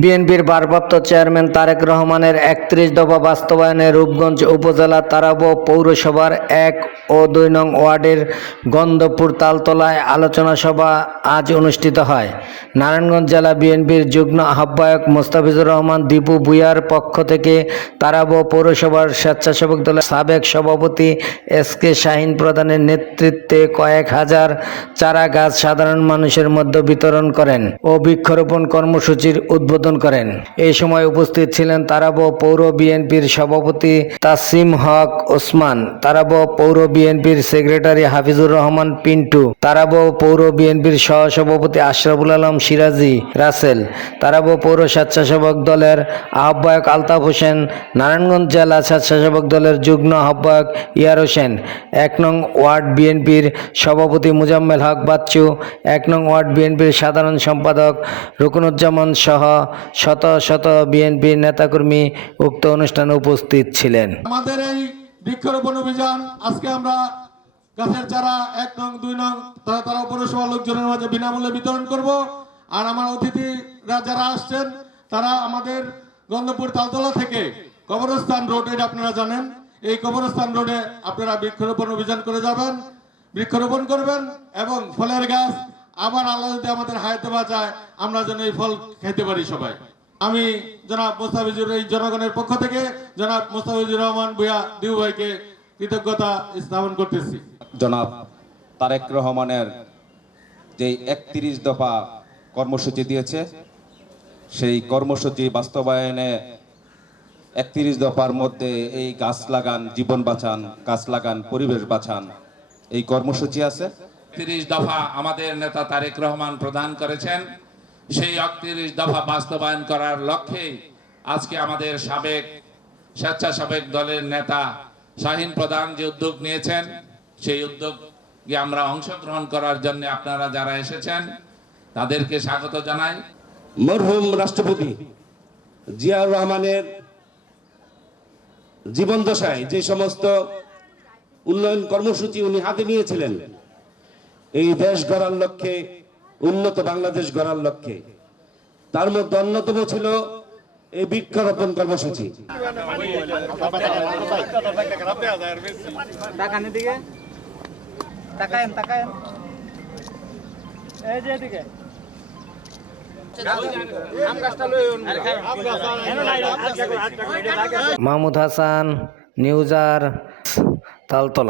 বিএনপির ভারপ্রাপ্ত চেয়ারম্যান তারেক রহমানের ৩১ দফা বাস্তবায়নে রূপগঞ্জ উপজেলা তারাব পৌরসভার ১ ও ২ নং ওয়ার্ডের গন্ধপুর তালতলায় আলোচনা সভা আজ অনুষ্ঠিত হয়। নারায়ণগঞ্জ জেলা বিএনপির যুগ্ম আহ্বায়ক মোস্তাফিজুর রহমান দীপু ভূঁইয়ার পক্ষ থেকে তারাব পৌরসভার স্বেচ্ছাসেবক দলের সাবেক সভাপতি এস.কে শাহীন প্রধানের নেতৃত্বে কয়েক হাজার চারা গাছ সাধারণ মানুষের মধ্যে বিতরণ করেন ও বৃক্ষরোপণ কর্মসূচির উদ্বোধন করেন। এই সময় উপস্থিত ছিলেন তারাব পৌর বিএনপির সভাপতি তাসিম হক ওসমান, তারাব পৌর বিএনপির সেক্রেটারি হাফিজুর রহমান পিন্টু, তারাব পৌর বিএনপির সহসভাপতি আশরাফুল আলম সিরাজি রাসেল, তারাব পৌর স্বেচ্ছাসেবক দলের আহ্বায়ক আলতাফ হোসেন, নারায়ণগঞ্জ জেলা স্বেচ্ছাসেবক দলের যুগ্ম আহ্বায়ক ইয়ার হোসেন, ১ নং ওয়ার্ড বিএনপির সভাপতি মুজাম্মেল হক বাচ্চু, ১ নং ওয়ার্ড বিএনপির সাধারণ সম্পাদক রুকনুজ্জামান সহ শত শত বিএনপির নেতাকর্মী উক্ত অনুষ্ঠানে উপস্থিত ছিলেন। আমাদের এই বৃক্ষরোপণ অভিযান আজকে আমরা গাছের চারা ১ নং ২ নং তারা পৌরসভার লোকজনের মাঝে বিনামূল্যে বিতরণ করব। আর আমার অতিথিরা যারা আসছেন তারা আমাদের গন্ধপুর তালতলা থেকে কবরস্থান রোড, এটা আপনারা জানেন, এই কবরস্থান রোডে আপনারা বৃক্ষরোপণ অভিযান করে যাবেন, বৃক্ষরোপণ করবেন এবং ফলের গাছ আবার আল্লাহ যদি আমাদের হায়াতে বাঁচায় আমরা যেন এই ফল খেতে পারি সবাই। আমি জনাব মোস্তাফিজুর, এই জনগণের পক্ষ থেকে জনাব মোস্তাফিজুর রহমান ভূঁইয়া দিউ ভাইকে কৃতজ্ঞতা স্থাপন করতেছি। জনাব তারেক রহমানের যে ৩১ দফা কর্মসূচি দিয়েছে, সেই কর্মসূচি বাস্তবায়নে ৩১ দফার মধ্যে এই গাছ লাগান জীবন বাঁচান, গাছ লাগান পরিবেশ বাঁচান, এই কর্মসূচি আছে। ৩১ দফা আমাদের নেতা তারেক রহমান প্রদান করেছেন। সেই ৩১ দফা বাস্তবায়ন করার লক্ষ্যে আজকে আমাদের সাবেক স্বেচ্ছাসেবক দলের নেতা শাহীন প্রধান যে উদ্যোগ নিয়েছেন, সেই উদ্যোগে আমরা অংশগ্রহণ করার জন্য আপনারা যারা এসেছেন তাদেরকে স্বাগত জানাই। মরহুম রাষ্ট্রপতি জিয়াউর রহমানের জীবন দশায় যে সমস্ত উন্নয়ন কর্মসূচি উনি হাতে নিয়েছিলেন, এই দেশ গড়ার লক্ষ্যে, উন্নত বাংলাদেশ গড়ার লক্ষ্যে, তার মধ্যে অন্যতম ছিল এই বৃক্ষরোপণ কর্মসূচি। মাহমুদ হাসান, নিউজার, তালতলা।